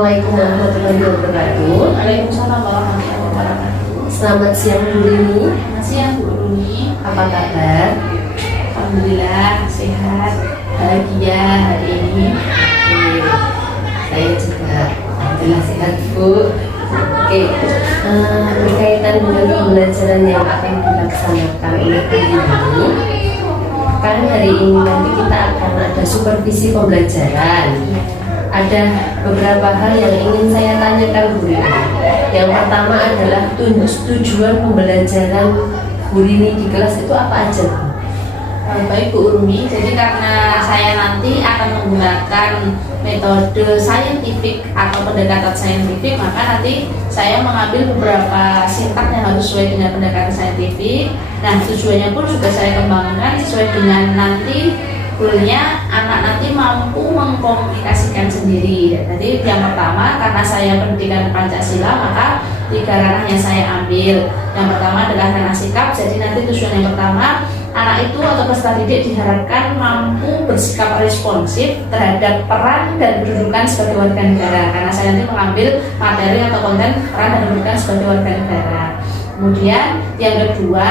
Assalamualaikum warahmatullahi wabarakatuh. Waalaikumsalam warahmatullahi wabarakatuh. Selamat siang Bu Rini. Selamat siang Bu Rumi. Apa kabar? Alhamdulillah sehat, bahagia hari ini. Oke, saya juga alhamdulillah sehat Bu. Oke, berkaitan dengan pembelajaran yang akan dilaksanakan oleh Bu Rini, kan hari ini nanti kita akan ada supervisi pembelajaran. Ada beberapa hal yang ingin saya tanyakan Bu Rini. Yang pertama adalah tujuan pembelajaran Bu Rini di kelas itu apa aja Bu? Baik Bu Rumi, jadi karena saya nanti akan menggunakan metode saintifik atau pendekatan saintifik, maka nanti saya mengambil beberapa sintak yang harus sesuai dengan pendekatan saintifik. Nah, tujuannya pun juga saya kembangkan sesuai dengan nanti goalnya anak nanti mampu mengkomunikasikan sendiri. Jadi yang pertama, karena saya pendidikan Pancasila, maka 3 ranah yang saya ambil. Yang pertama adalah ranah sikap. Jadi nanti tujuan yang pertama, anak itu atau peserta didik diharapkan mampu bersikap responsif terhadap peran dan kedudukan sebagai warga negara. Karena saya nanti mengambil materi atau konten peran dan kedudukan sebagai warga negara. Kemudian yang kedua,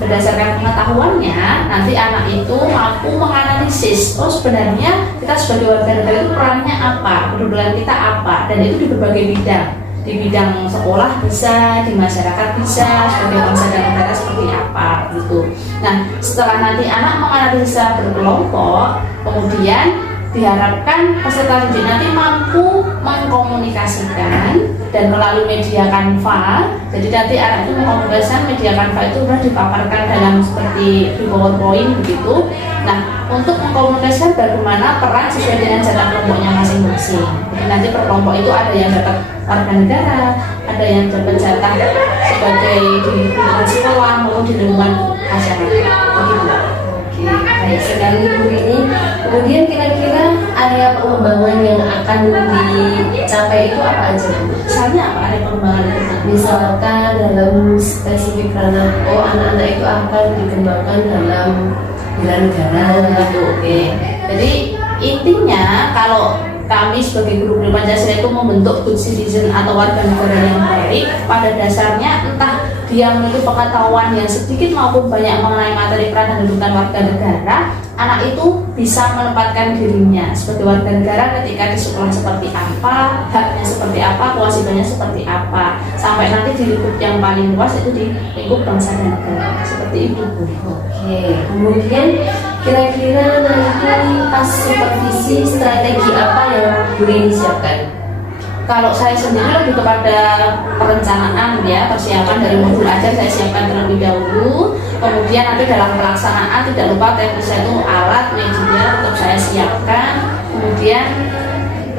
berdasarkan pengetahuannya, nanti anak itu mampu menganalisis, oh sebenarnya kita sebagai warga negara itu perannya apa, kedudukan kita apa, dan itu di berbagai bidang. Di bidang sekolah bisa, di masyarakat bisa, sebagai bangsa dan negara seperti apa gitu. Nah, setelah nanti anak menganalisa berkelompok, kemudian diharapkan peserta didik nanti mampu mengkomunikasikan dan melalui media Canva. Jadi nanti anak itu mengkomunikasikan media Canva itu sudah dipaparkan dalam seperti di PowerPoint begitu. Nah, untuk mengkomunikasikan bagaimana peran sesuai dengan jatah kelompoknya masing-masing. Jadi nanti per kelompok itu ada yang dapat warga negara, ada yang dapat jatah sebagai di lingkungan sekolah maupun di lingkungan masyarakat. Begitu. Oke, baik sekali Bu Rini. Kemudian kira-kira area pengembangan yang akan dicapai itu apa aja Bu? Misalnya apa area pengembangan itu? Misalkan dalam spesifik ranah, oh anak-anak itu akan dikembangkan dalam bela negara gitu. Oke. Jadi intinya kalau kami sebagai guru Pancasila itu membentuk good citizen atau warga negara yang baik, pada dasarnya entah dia memiliki pengetahuan yang sedikit maupun banyak mengenai materi peran dan kedudukan warga negara, anak itu bisa menempatkan dirinya sebagai warga negara ketika di sekolah seperti apa, haknya seperti apa, kewajibannya seperti apa, sampai nanti di lingkup yang paling luas itu di lingkup bangsa dan negara, seperti itu Bu. Oke, kemudian kira-kira nanti pas supervisi strategi apa yang Bu Rini siapkan? Kalau saya sendiri lebih kepada perencanaan ya, persiapan dari modul ajar saya siapkan terlebih dahulu. Kemudian nanti dalam pelaksanaan tidak lupa teknisnya itu alat, media tetap saya siapkan. Kemudian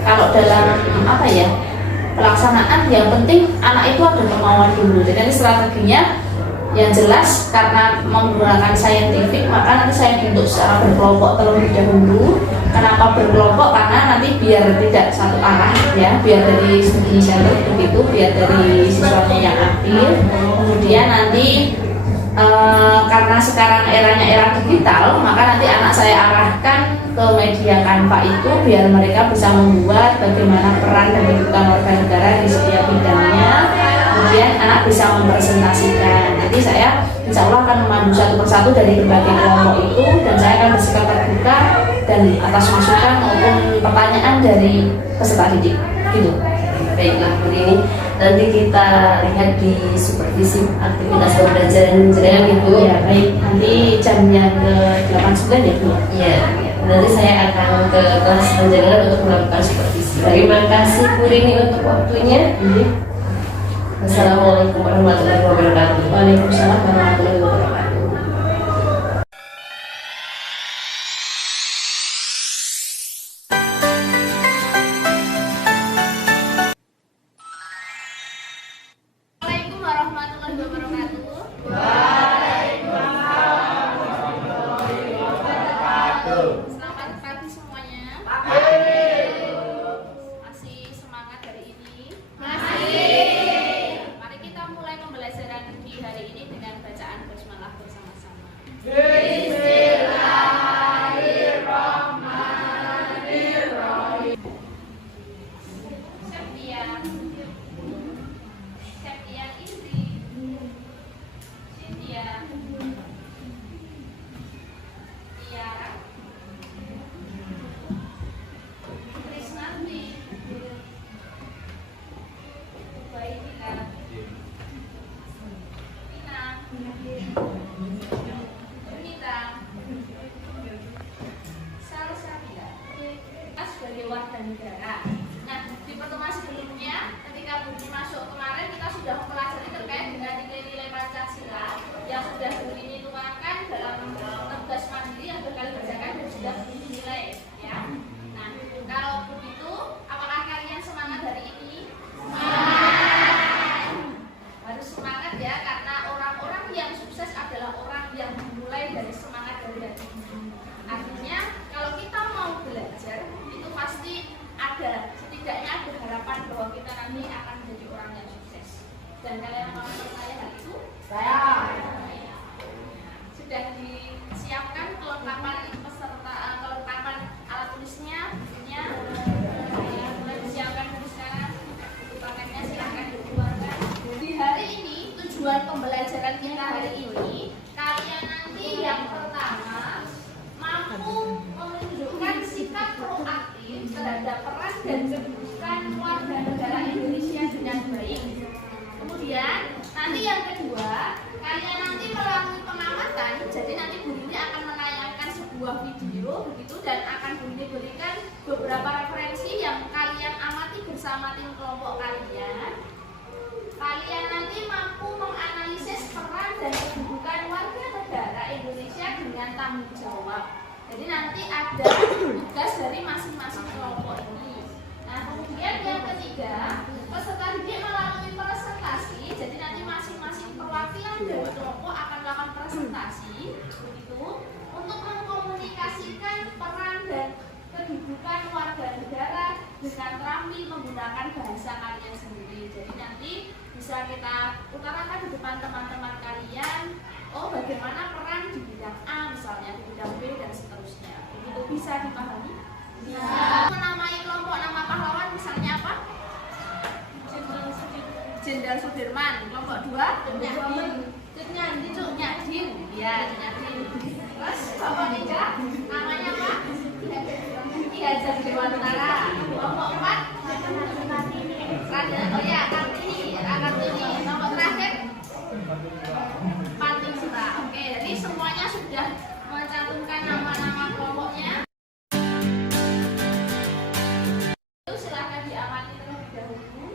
kalau dalam apa ya, pelaksanaan yang penting anak itu ada kemauan dulu. Jadi strateginya yang jelas karena menggunakan saintifik, maka nanti saya bentuk secara berkelompok terlebih dahulu. Kenapa berkelompok? Karena nanti biar tidak satu arah ya, biar dari studi center begitu, biar dari siswanya yang ambil. Kemudian nanti karena sekarang eranya era digital, maka nanti anak saya arahkan ke media Canva itu biar mereka bisa membuat bagaimana peran dan kedudukan warga negara di setiap bidangnya. Kemudian anak bisa mempresentasikan. Jadi saya insya Allah akan memandu satu persatu dari berbagai kelompok itu, dan saya akan bersikap terbuka dan atas masukan maupun pertanyaan dari peserta didik. Gitu. Baiklah Bu Rini, nanti kita lihat di supervisi aktivitas pembelajaran menjelang itu. Ya baik, nanti jamnya ke 8.9 ya Bu. Iya, nanti saya akan ke kelas penjagaan untuk melakukan supervisi. Terima kasih Bu Rini untuk waktunya. Assalamualaikum warahmatullahi wabarakatuh. Waalaikumsalam warahmatullahi wabarakatuh. Assalamualaikum warahmatullahi wabarakatuh. Selamat pagi semuanya. Masih semangat hari ini? Masih. Mari kita mulai pembelajaran di hari ini dengan bacaan basmalah. harapan bahwa kita nanti akan menjadi orang yang sukses. Dan kalian mau percaya hal itu? Saya. Sudah disiapkan kelengkapan peserta, kelengkapan alat tulisnya, bukunya, sudah disiapkan dari sekarang. Buku paketnya silahkan dikeluarkan. Di hari ini tujuan pembelajaran kita hari ini, kalian nanti yang pertama mampu menunjukkan sikap proaktif terhadap peran dan kedudukan warga negara Indonesia dengan baik. Kemudian nanti yang kedua, kalian nanti melalui pengamatan, jadi nanti Bu Lili akan menayangkan sebuah video begitu dan akan Bu Lili berikan beberapa referensi yang kalian amati bersama tim kelompok kalian. Kalian nanti mampu menganalisis peran dan kedudukan warga negara Indonesia dengan tanggung jawab. Jadi nanti ada tugas dari masing-masing kelompok ini. Nah, kemudian yang ketiga, peserta didik melalui presentasi. Jadi nanti masing-masing perwakilan dari kelompok akan melakukan presentasi, begitu, untuk mengkomunikasikan peran dan kedudukan warga negara dengan terampil menggunakan bahasa kalian sendiri. Jadi nanti bisa kita utarakan di depan teman-teman kalian, oh bagaimana peran di bidang A misalnya, di bidang B dan seterusnya. Begitu, bisa dipahami? Bisa. Menamai kelompok nama pahlawan misalnya apa? Jenderal Sudirman. Kelompok 2? Cuk Nyadin. Ya, Cuk Nyadin. Terus kelompok 3 namanya apa? Ki Hajar Dewantara. Kelompok 4 oh ya, Kartini. Kelompok terakhir Patimura. Oke, jadi semuanya sudah mencantumkan nama-nama kelompoknya. Itu silahkan diamati terlebih dahulu.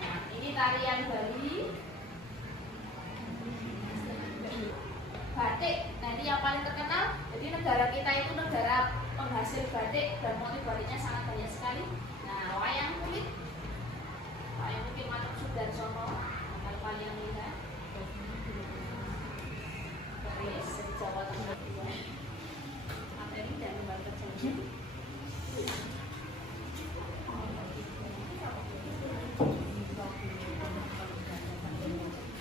Nah, ini tarian Bali. Batik. Nah, ini yang paling terkenal. Jadi negara kita itu negara penghasil batik dan motif batiknya sangat banyak sekali. Nah, wayang kulit. Wayang kulit Matuk Sudarsono. Wayang lihat. Garis Jawa Tengah. Materi dan lembaga kerjanya.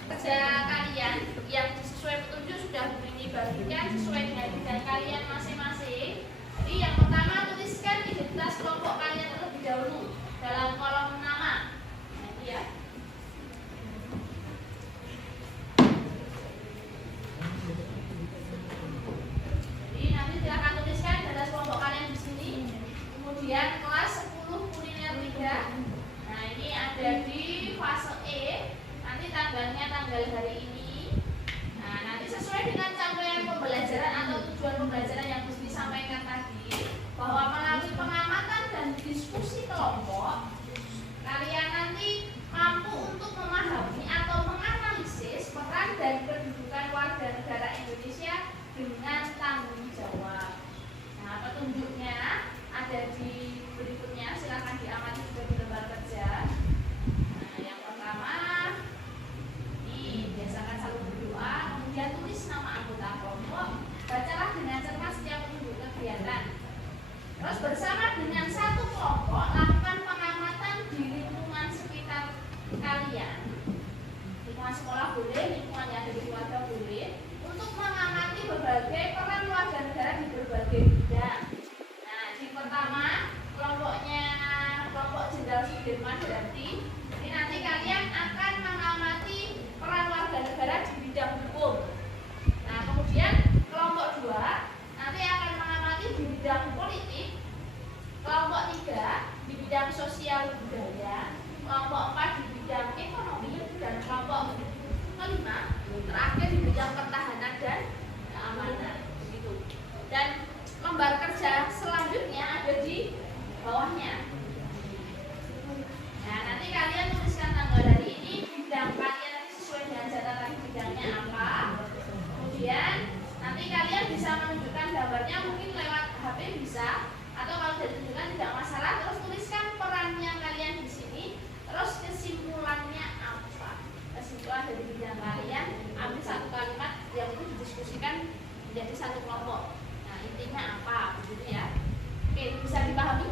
Kerja kalian yang sesuai petunjuk sudah dibagikan sesuai dengan bidang kalian masing-masing. Jadi yang pertama, tuliskan identitas kelompok kalian terlebih dahulu dalam kolom nama. Nah, itu ya. Jadi nanti silakan tuliskan identitas kelompok kalian di sini. Kemudian kelas 10 kuliner 3. Nah, ini ada di fase E. Nanti tanggalnya tanggal hari ini. Nah, nanti sesuai dengan capaian pembelajaran atau tujuan pembelajaran yang disampaikan tadi, bahwa melalui pengamatan dan diskusi kelompok, kalian nanti mampu untuk memahami atau menganalisis peran dan kedudukan warga negara Indonesia dengan tanggung jawab. Nah, petunjuknya ada di berikutnya, silahkan diamati juga di lembar kerja. Nah, yang pertama, biasakan selalu berdoa, kemudian tulis nama anggota kelompok, bacalah dengan cermat setiap petunjuk kegiatan. Terus bersama dengan satu kelompok, lakukan pengamatan di lingkungan sekitar kalian. Lingkungan sekolah boleh, lingkungan yang ada di keluarga boleh, untuk mengamati berbagai peran warga negara di berbagai bidang. Nah, di pertama, kelompoknya kelompok Jenderal Sudirman berarti, jadi nanti kalian akan mengamati peran warga negara di bidang hukum. Nah, kemudian kelompok 2 nanti akan mengamati di bidang politik. Kelompok 3 di bidang sosial budaya. Kelompok 4 di bidang ekonomi, dan kelompok 5 terakhir di bidang pertahanan dan keamanan. Begitu. Dan lembar kerja selanjutnya ada di bawahnya. Nah, nanti kalian tuliskan tanggal hari ini, bidang kalian nanti sesuai dengan catatan bidangnya apa. Kemudian nanti kalian bisa menunjukkan gambarnya mungkin lewat HP bisa, atau kalau tidak ditunjukkan tidak masalah. Terus tuliskan perannya kalian di sini. Terus kesimpulannya apa? Kesimpulan dari bidang kalian, ambil satu kalimat yang itu didiskusikan menjadi satu kelompok. Nah, intinya apa? Begitu ya. Oke, bisa dipahami?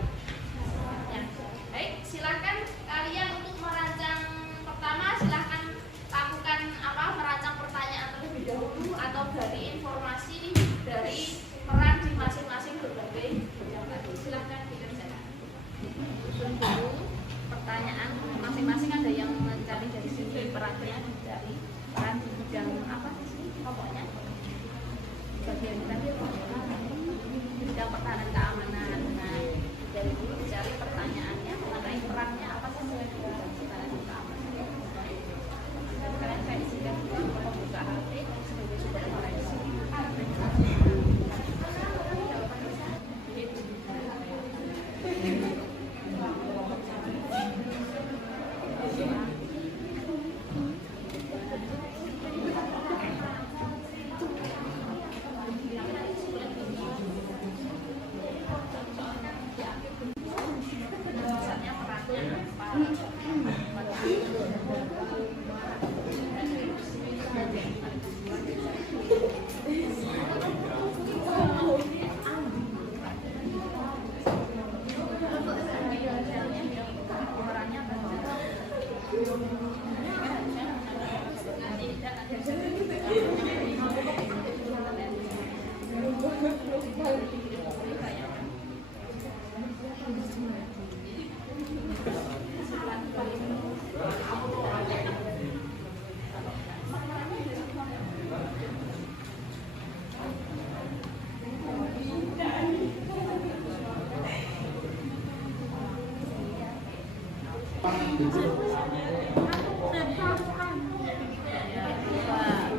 Sekarang saya isikan pembuka HP sebagai sumber referensi.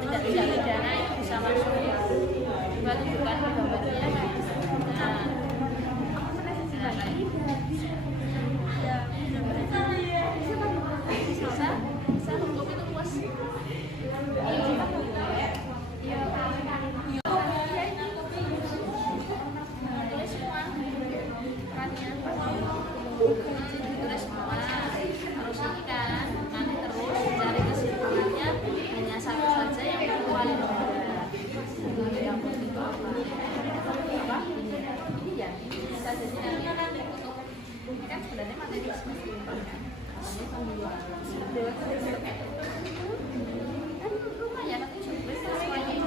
Tidak pidana itu bisa masuk juga tunjukkan di gambarnya. Bisa hukum itu luas. Tulis semua perannya. Tulis semua. Harus ini kan. Nanti terus cari kesimpulannya hanya satu saja yang paling mudah. Yang penting itu apa? Ini ya. Bisa jadi nanti untuk ini kan sebenarnya materi semester 4 kan. Ya nanti sesuainya itu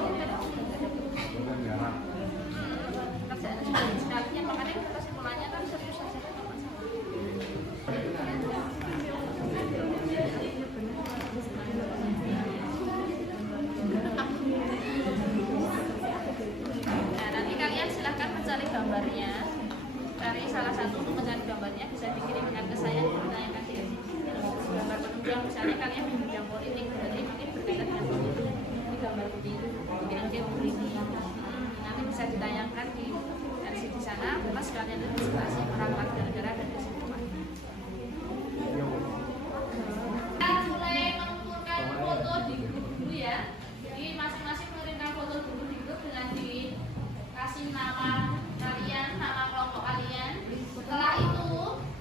kerjaan sekalinya, makanya kesimpulannya kan serius saja. Nah, nanti kalian silahkan mencari gambarnya. Cari salah satu untuk mencari gambarnya, bisa dikirimkan ke saya, ditanyakan di gambar penunjang. Misalnya kalian di bidang politik, berarti mungkin berkaitan dengan politik. Ini gambar begini, bikin kayak begini. Nanti bisa ditayangkan di versi di sana, plus kalian registrasi perangkat negara dan kesimpulannya. Kita mulai mengumpulkan foto di grup dulu ya. Jadi masing-masing mengirimkan foto dulu di grup dengan dikasih nama kalian, nama kelompok kalian. Setelah itu,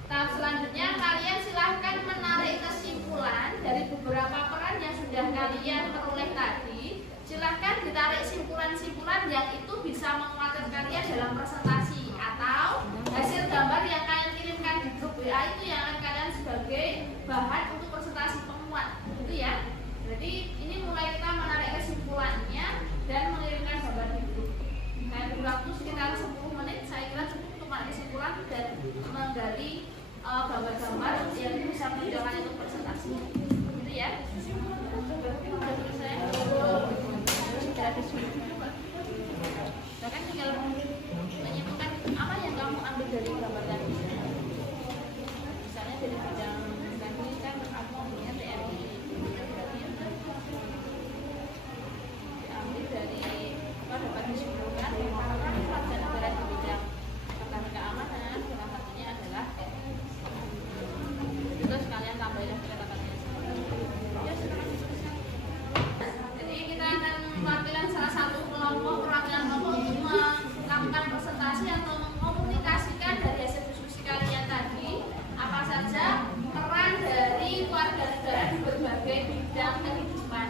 tahap selanjutnya kalian silahkan menarik kesimpulan dari beberapa peran yang sudah kalian peroleh tadi. Silahkan ditarik simpulan-simpulan yang itu bisa menguatkan kalian dalam presentasi atau hasil gambar yang kalian kirimkan di grup WA itu yang akan kalian sebagai bahan untuk presentasi penguat, gitu ya. Jadi ini mulai kita menarik kesimpulannya dan mengirimkan gambar di grup. Nah, beri waktu sekitar 10 menit, saya kira cukup untuk menarik kesimpulan dan menggali gambar-gambar yang bisa menunjukkan untuk presentasi, gitu ya. Sudah selesai. Bahkan tinggal menyimpulkan apa yang kamu ambil dari gambar tadi. Misalnya dari bidang tadi kan aku ambilnya TNI, diambil dari apa dapat disimpulkan peran warga negara di bidang pertahanan keamanan, salah satunya adalah itu sekalian tambahin kata-katanya. Ya, jadi kita akan mewakilkan salah satu kelompok perwakilan kelompok untuk melakukan presentasi atau mengkomunikasikan dari hasil diskusi kalian tadi apa saja peran dari warga negara di berbagai bidang kehidupan.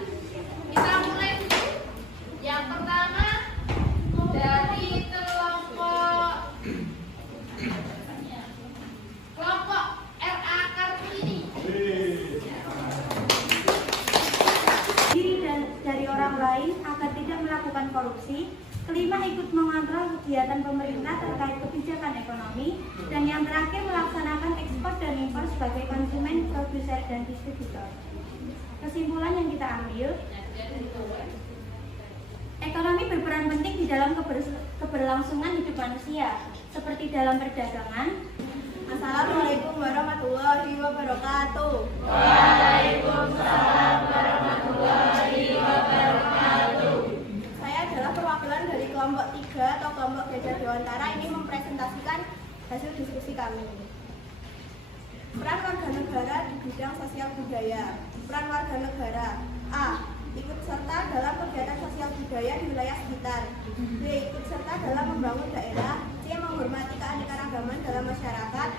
Kita mulai dulu. Yang pertama dari kelompok RA Kartini. Diri dan dari orang lain agar tidak melakukan korupsi. Kelima, ikut mengontrol kegiatan pemerintah terkait kebijakan ekonomi. Dan yang terakhir, melaksanakan ekspor dan impor sebagai konsumen, produser, dan distributor. Kesimpulan yang kita ambil, ekonomi berperan penting di dalam keberlangsungan hidup manusia, seperti dalam perdagangan. Assalamualaikum warahmatullahi wabarakatuh. Saya adalah perwakilan dari kelompok 3 atau kelompok Gajah Dewantara ini mempresentasikan hasil diskusi kami. Peran warga negara di bidang sosial budaya. Peran warga negara: A. Ikut serta dalam kegiatan sosial budaya di wilayah sekitar. B. Ikut serta dalam membangun daerah. C. Menghormati keanekaragaman dalam masyarakat.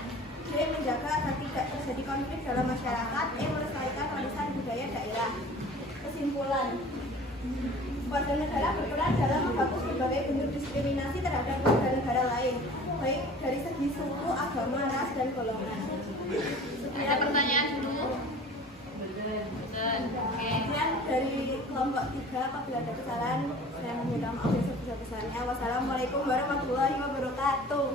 D. Menjaga agar tidak terjadi konflik dalam masyarakat. E. Melestarikan warisan budaya daerah. Kesimpulan: warga negara berperan dalam menghapus berbagai bentuk diskriminasi terhadap warga negara lain, baik dari segi suku, agama, ras, dan golongan. Ada pertanyaan dulu? Oke. Kemudian dari kelompok 3, apabila ada kesalahan, saya meminta maaf yang sebesar-besarnya. Wassalamualaikum warahmatullahi wabarakatuh.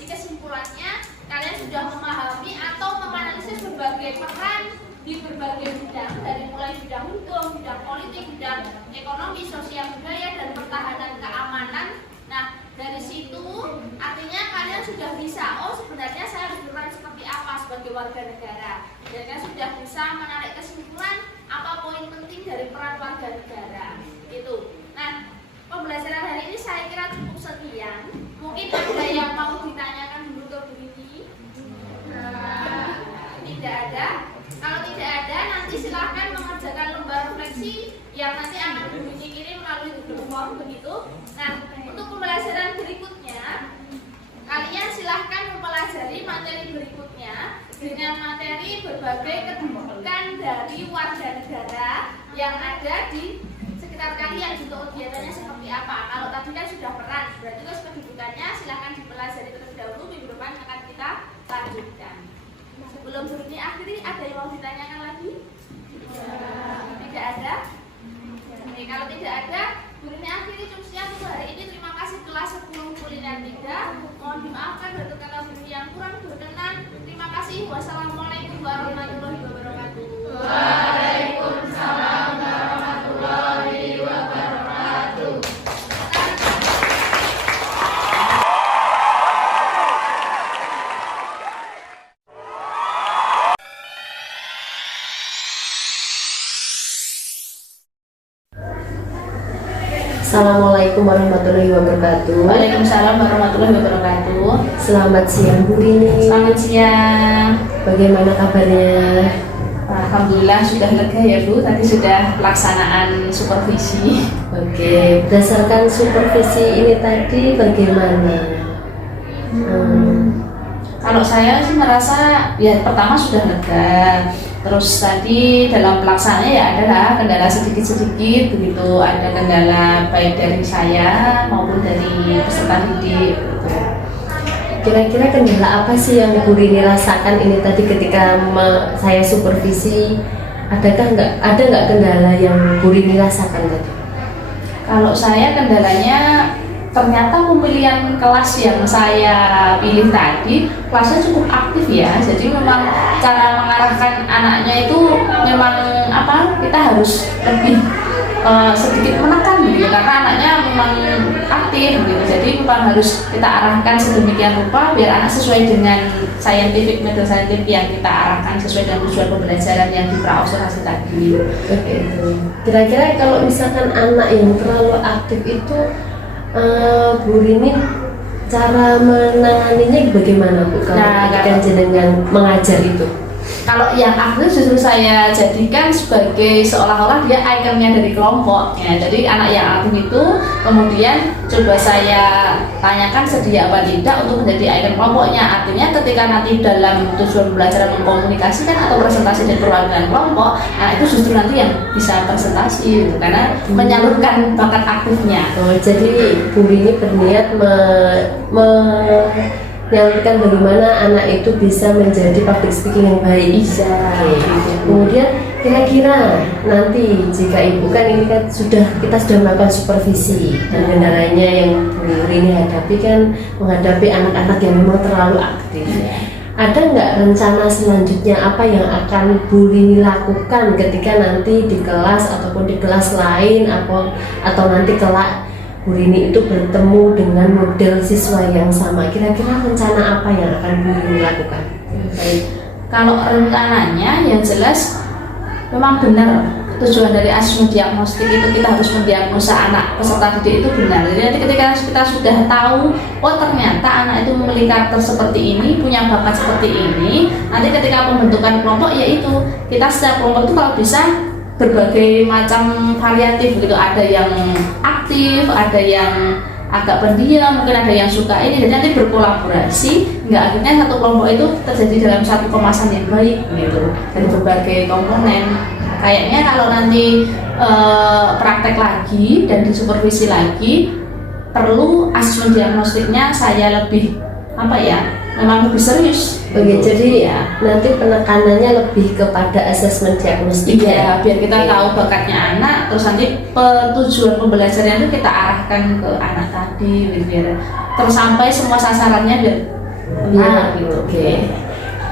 Di kesimpulannya, kalian sudah memahami atau menganalisis berbagai peran di berbagai bidang, dari mulai bidang hukum, bidang politik, bidang ekonomi, sosial budaya, dan pertahanan keamanan. Nah, dari situ artinya kalian sudah bisa, oh sebenarnya saya harus berperan seperti apa sebagai warga negara. Dan kalian sudah bisa menarik kesimpulan apa poin penting dari peran warga negara. Itu. Nah, pembelajaran hari ini saya kira cukup sekian. Mungkin ada yang mau ditanyakan dulu ke Bu Rini? Tidak ada. Kalau tidak ada, nanti silahkan mengerjakan lembar refleksi yang nanti akan Bu Rini kirim melalui Google Form begitu. Nah, untuk pembelajaran berikutnya, kalian silahkan mempelajari materi berikutnya dengan materi berbagai kedudukan dari warga negara yang ada di sekitar kalian. Untuk kegiatannya seperti apa? Kalau tadi kan sudah peran, berarti terus kedudukannya silahkan dipelajari terlebih dahulu. Minggu depan akan kita lanjutkan. Sebelum sebelumnya akhiri, ada yang mau ditanyakan lagi? Tidak ada? Oke, kalau tidak ada, Rini akhiri cukup sekian untuk hari ini. Terima kasih kelas 10 kuliner 3. Mohon dimaafkan untuk kata Rini yang kurang berkenan. Terima kasih. Wassalamualaikum warahmatullahi wabarakatuh. Waalaikumsalam warahmatullahi wabarakatuh. Assalamualaikum warahmatullahi wabarakatuh. Waalaikumsalam warahmatullahi wabarakatuh. Selamat siang Bu Rini. Selamat siang. Bagaimana kabarnya? Alhamdulillah sudah lega ya Bu. Tadi sudah pelaksanaan supervisi. Oke, berdasarkan supervisi ini tadi bagaimana? Kalau saya sih merasa ya pertama sudah lega. Terus tadi dalam pelaksanaannya ya adalah kendala sedikit-sedikit begitu, ada kendala baik dari saya maupun dari peserta didik. Kira-kira kendala apa sih yang Bu Rini rasakan ini tadi ketika saya supervisi? Ada nggak kendala yang Bu Rini rasakan tadi? Kalau saya kendalanya ternyata pemilihan kelas yang saya pilih tadi kelasnya cukup aktif ya, jadi memang cara mengarahkan anaknya itu memang kita harus lebih sedikit menekan gitu, karena anaknya memang aktif gitu, jadi memang harus kita arahkan sedemikian rupa biar anak sesuai dengan metode saintifik yang kita arahkan sesuai dengan tujuan pembelajaran yang dipraobservasi tadi. Oke. Kira-kira kalau misalkan anak yang terlalu aktif itu Bu Rini cara menanganinya bagaimana Bu? Kalau jenengan mengajar itu? Kalau yang aktif justru saya jadikan sebagai seolah-olah dia ikonnya dari kelompoknya. Jadi anak yang aktif itu kemudian coba saya tanyakan sedia apa tidak untuk menjadi ikon kelompoknya. Artinya ketika nanti dalam tujuan belajar mengkomunikasikan atau presentasi dan perwakilan kelompok, nah itu justru nanti yang bisa presentasi gitu, karena menyalurkan bakat aktifnya. Oh, jadi Bu Rini berniat menyalurkan bagaimana anak itu bisa menjadi public speaking yang baik. Bisa. Kemudian kira-kira nanti jika ibu kan ini kan kita sudah melakukan supervisi dan kendalanya yang Bu Rini hadapi kan menghadapi anak-anak yang memang terlalu aktif. Ada nggak rencana selanjutnya apa yang akan Bu Rini lakukan ketika nanti di kelas ataupun di kelas lain atau nanti kelak Bu Rini itu bertemu dengan model siswa yang sama, kira-kira rencana apa yang akan Bu Rini lakukan? Baik. Kalau rencananya yang jelas memang benar tujuan dari asesmen diagnostik itu kita harus mendiagnosa anak peserta didik itu benar. Jadi nanti ketika kita sudah tahu, oh ternyata anak itu memiliki karakter seperti ini, punya bakat seperti ini, nanti ketika pembentukan kelompok yaitu kita setiap kelompok itu kalau bisa berbagai macam variatif gitu. Ada yang aktif, ada yang agak pendiam, mungkin ada yang suka ini, jadi nanti berkolaborasi hingga akhirnya satu kelompok itu terjadi dalam satu kemasan yang baik gitu dari berbagai komponen. Kayaknya kalau nanti praktek lagi dan disupervisi lagi, perlu asesmen diagnostiknya saya lebih memang lebih serius. Oke, jadi nanti penekanannya lebih kepada asesmen diagnostik. Iya, biar kita tahu bakatnya anak, terus nanti tujuan pembelajaran itu kita arahkan ke anak tadi, biar tersampai semua sasarannya biar benar gitu. Oke.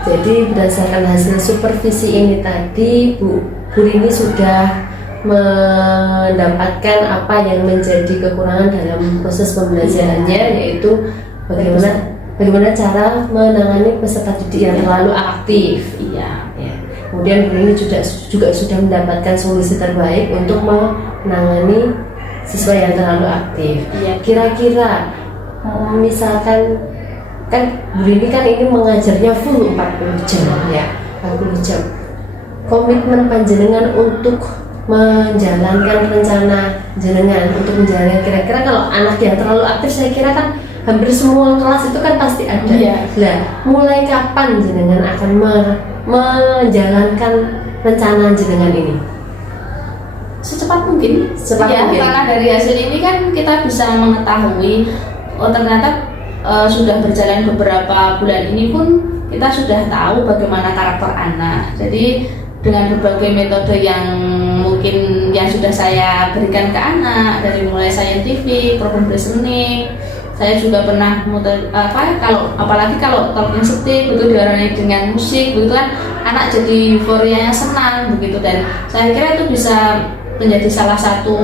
Jadi berdasarkan hasil supervisi ini tadi, Bu Rini sudah mendapatkan apa yang menjadi kekurangan dalam proses pembelajarannya, yaitu bagaimana cara menangani peserta didik yang terlalu aktif. Iya. Ya. Kemudian Bu Rini juga sudah mendapatkan solusi terbaik untuk menangani siswa yang terlalu aktif. Iya. Kira-kira misalkan kan Bu Rini kan ini mengajarnya full 40 jam ya, 40 jam. Komitmen panjenengan untuk menjalankan rencana jenengan untuk menjalankan, kira-kira kalau anak yang terlalu aktif, saya kira kan hampir semua kelas itu kan pasti ada. Iya. Nah, mulai kapan jenengan akan menjalankan rencana jenengan ini? Secepat mungkin. Mungkin. Karena dari hasil ini kan kita bisa mengetahui, oh ternyata sudah berjalan beberapa bulan ini pun kita sudah tahu bagaimana karakter anak. Jadi dengan berbagai metode yang mungkin yang sudah saya berikan ke anak, dari mulai scientific, problem listening, saya juga pernah apalagi kalau talking stick begitu diwarnai dengan musik begitu kan, anak jadi euforianya senang begitu, dan saya kira itu bisa menjadi salah satu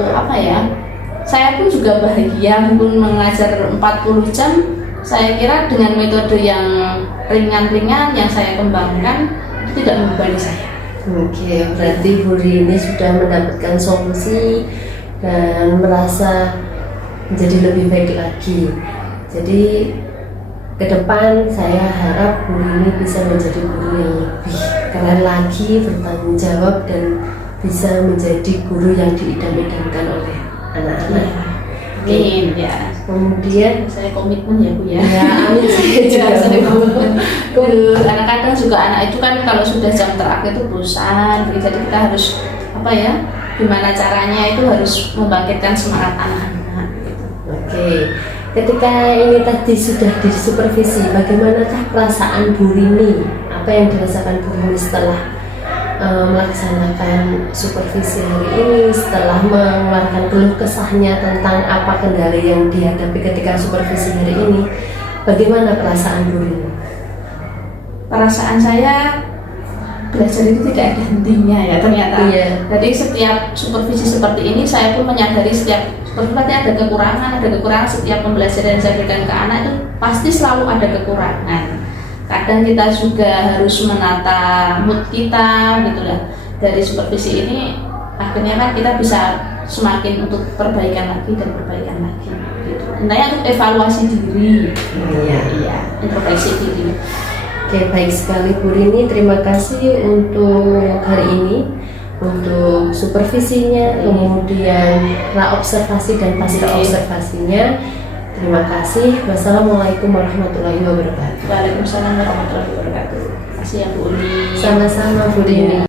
saya pun juga bahagia pun mengajar 40 jam. Saya kira dengan metode yang ringan-ringan yang saya kembangkan itu tidak membebani saya. Oke, berarti Bu Rini sudah mendapatkan solusi dan merasa menjadi lebih baik lagi. Jadi ke depan saya harap Bu Rini bisa menjadi guru yang lebih keren lagi, bertanggung jawab, dan bisa menjadi guru yang diidam-idamkan oleh anak-anak. Amin ya. Kemudian Saya komitmen ya Bu ya. ya, amin, saya juga komitmen. Kadang-kadang juga anak itu kan kalau sudah jam terakhir itu bosan, jadi kita harus gimana caranya itu harus membangkitkan semangat anak-anak gitu. Oke, ketika ini tadi sudah disupervisi, bagaimanakah perasaan Bu Rini? Apa yang dirasakan Bu Rini setelah melaksanakan supervisi hari ini, setelah mengeluarkan keluh kesahnya tentang apa kendala yang dihadapi ketika supervisi hari ini? Bagaimana perasaan Bu Rini? Perasaan saya belajar itu tidak ada hentinya ya ternyata. Iya. Jadi setiap supervisi seperti ini saya pun menyadari setiap supervisi ada kekurangan setiap pembelajaran yang saya berikan ke anak itu pasti selalu ada kekurangan. Kadang kita juga harus menata mood kita gitu lah. Dari supervisi ini akhirnya kan kita bisa semakin untuk perbaikan lagi dan perbaikan lagi gitu. Intinya untuk evaluasi diri. Iya, introspeksi diri. Oke, baik sekali Bu Rini, terima kasih untuk hari ini, untuk supervisinya, kemudian pra-observasi dan pasca observasinya. Terima kasih. Wassalamualaikum warahmatullahi wabarakatuh. Waalaikumsalam warahmatullahi wabarakatuh. Terima kasih ya Bu Uni. Sama-sama Bu Rini.